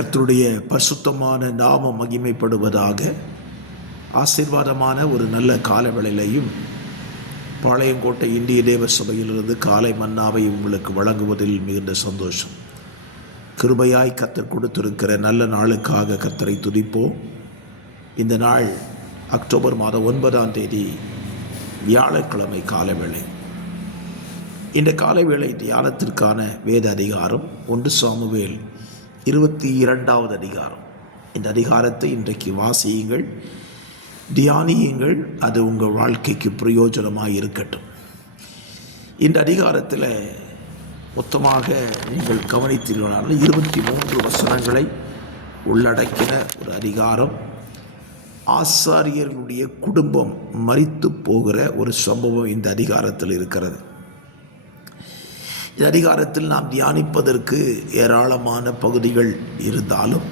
கர்த்தருடைய பரிசுத்தமான நாமம் மகிமைப்படுவதாக. ஆசீர்வாதமான ஒரு நல்ல காலவேளையிலையும் பாளையங்கோட்டை இந்திய தேவ சபையிலிருந்து காலை மன்னாவை உங்களுக்கு வழங்குவதில் மிகுந்த சந்தோஷம். கிருபையாய் கர்த்தர் கொடுத்திருக்கிற நல்ல நாளுக்காக கர்த்தரை துதிப்போம். இந்த நாள் அக்டோபர் மாதம் 9ஆம் தேதி வியாழக்கிழமை காலவேளை. இந்த காலவேளை தியானத்திற்கான வேத அதிகாரம் 1 சாமுவேல் 22வது அதிகாரம். இந்த அதிகாரத்தை இன்றைக்கு வாசியுங்கள், தியானியுங்கள். அது உங்கள் வாழ்க்கைக்கு பிரயோஜனமாக இருக்கட்டும். இந்த அதிகாரத்தில் மொத்தமாக நீங்கள் கவனித்தீர்களான 23 வசனங்களை உள்ளடக்கின ஒரு அதிகாரம். ஆசாரியர்களுடைய குடும்பம் மரித்து போகிற ஒரு சம்பவம் இந்த அதிகாரத்தில் இருக்கிறது. இந்த அதிகாரத்தில் நாம் தியானிப்பதற்கு ஏராளமான பகுதிகள் இருந்தாலும்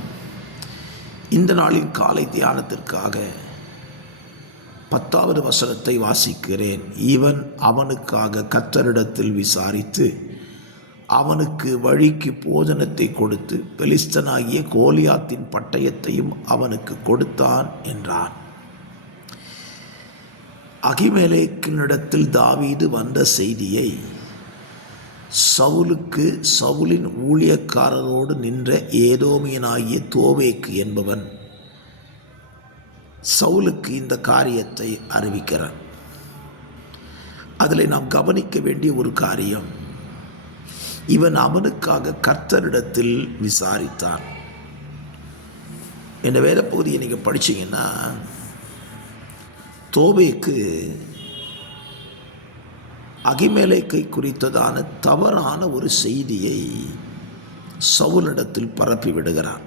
இந்த நாளின் காலை தியானத்திற்காக 10வது வசனத்தை வாசிக்கிறேன். இவன் அவனுக்காக கர்த்தரிடத்தில் விசாரித்து அவனுக்கு வழிக்கு போஜனத்தை கொடுத்து பெலிஸ்தனாகிய கோலியாத்தின் பட்டயத்தையும் அவனுக்கு கொடுத்தான் என்றான். அகிமெலேக்கினிடத்தில் தாவீது வந்த செய்தியை சவுலுக்கு சவுலின் ஊழியக்காரரோடு நின்ற ஏதோமியனாகிய தோவேக்கு என்பவன் சவுலுக்கு இந்த காரியத்தை அறிவிக்கிறான். அதில் நாம் கவனிக்க வேண்டிய ஒரு காரியம், இவன் அவனுக்காக கர்த்தரிடத்தில் விசாரித்தான். இந்த வேத பகுதியை நீங்கள் படிச்சீங்கன்னா தோவேக்கு அகிமெலேக்கை குறித்ததான தவறான ஒரு செய்தியை சவுலிடத்தில் பரப்பி விடுகிறான்.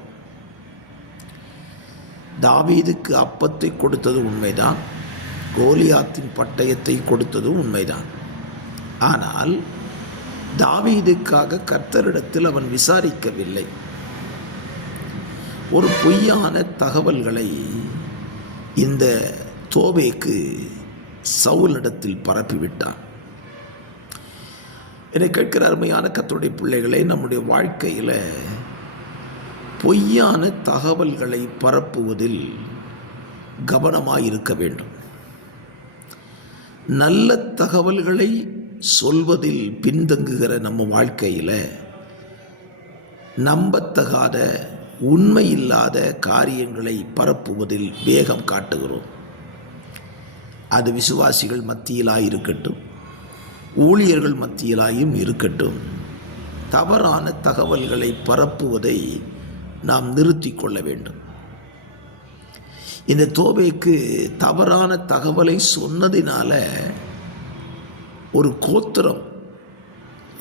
தாவீதுக்கு அப்பத்தை கொடுத்தது உண்மைதான், கோலியாத்தின் பட்டயத்தை கொடுத்ததும் உண்மைதான். ஆனால் தாவீதுக்காக கர்த்தரிடத்தில் அவன் விசாரிக்கவில்லை. ஒரு பொய்யான தகவல்களை இந்த தோவேக்கு சவுலிடத்தில் பரப்பிவிட்டான். என்னை கேட்கிற அருமையான கர்த்தருடைய பிள்ளைகளை, நம்முடைய வாழ்க்கையில் பொய்யான தகவல்களை பரப்புவதில் கவனமாக இருக்க வேண்டும். நல்ல தகவல்களை சொல்வதில் பின்தங்குகிற நம்ம வாழ்க்கையில் நம்பத்தகாத உண்மையில்லாத காரியங்களை பரப்புவதில் வேகம் காட்டுகிறோம். அது விசுவாசிகள் மத்தியிலாக இருக்கட்டும், ஊழியர்கள் மத்தியிலாயும் இருக்கட்டும், தவறான தகவல்களை பரப்புவதை நாம் நிறுத்தி கொள்ள வேண்டும். இந்த தோவேக்கு தவறான தகவலை சொன்னதினால ஒரு கோத்திரம்,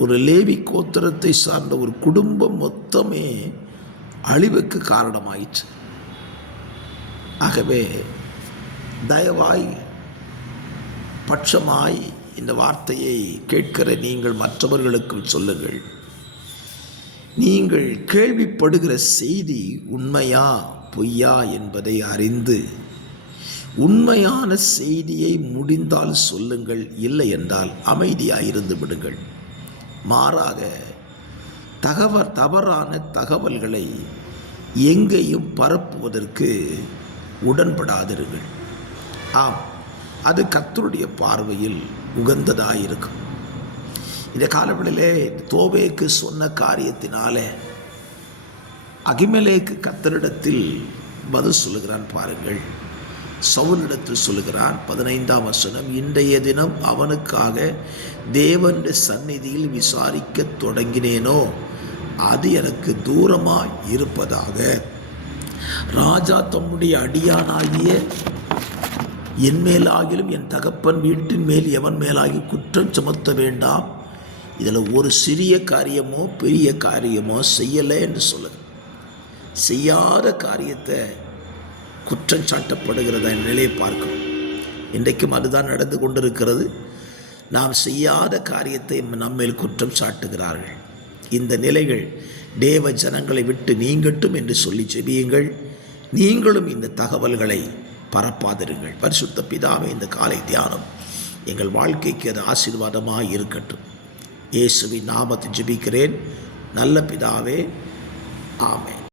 ஒரு லேவி கோத்திரத்தை சார்ந்த ஒரு குடும்பம் மொத்தமே அழிவுக்கு காரணமாயிற்று. ஆகவே தயவாய் பட்சமாய் இந்த வார்த்தையை கேட்கிற நீங்கள் மற்றவர்களுக்கும் சொல்லுங்கள். நீங்கள் கேள்விப்படுகிற செய்தி உண்மையா பொய்யா என்பதை அறிந்து உண்மையான செய்தியை முடிந்தால் சொல்லுங்கள், இல்லை என்றால் அமைதியாக இருந்து விடுங்கள். மாறாக தவறான தகவல்களை எங்கேயும் பரப்புவதற்கு உடன்படாதிருங்கள். ஆம், அது கர்த்தருடைய பார்வையில் உகந்ததாயிருக்கும். இந்த காலவெளியிலே தோவேக்கு சொன்ன காரியத்தினால அகிமெலேக்கு கர்த்தரிடத்தில் பதில் சொல்லுகிறான். பாருங்கள், சவுலிடத்தில் சொல்லுகிறான். 15ஆம் வசனம், இன்றைய தினம் அவனுக்காக தேவனுடைய சந்நிதியில் விசாரிக்க தொடங்கினேனோ அது எனக்கு தூரமாய் இருப்பதாக. ராஜா தம்முடைய அடியானாகிய என் மேலாகிலும் என் தகப்பன் வீட்டின் மேல் எவன் மேலாகி குற்றம் சுமத்த வேண்டாம். இதில் ஒரு சிறிய காரியமோ பெரிய காரியமோ செய்யலை என்று சொல்லுது. செய்யாத காரியத்தை குற்றம் சாட்டப்படுகிறத நிலையை பார்க்கணும். இன்றைக்கும் அதுதான் நடந்து கொண்டிருக்கிறது. நாம் செய்யாத காரியத்தை நம்மேல் குற்றம் சாட்டுகிறார்கள். இந்த நிலைகள் தேவ ஜனங்களை விட்டு நீங்கட்டும் என்று சொல்லி ஜெபியுங்கள். நீங்களும் இந்த தகவல்களை பரப்பாதிருங்கள். பரிசுத்த பிதாவே, இந்த காலை தியானம் எங்கள் வாழ்க்கைக்கு அது ஆசீர்வாதமாக இருக்கட்டும். இயேசுவின் நாமத்தில் ஜெபிக்கிறேன் நல்ல பிதாவே, ஆமென்.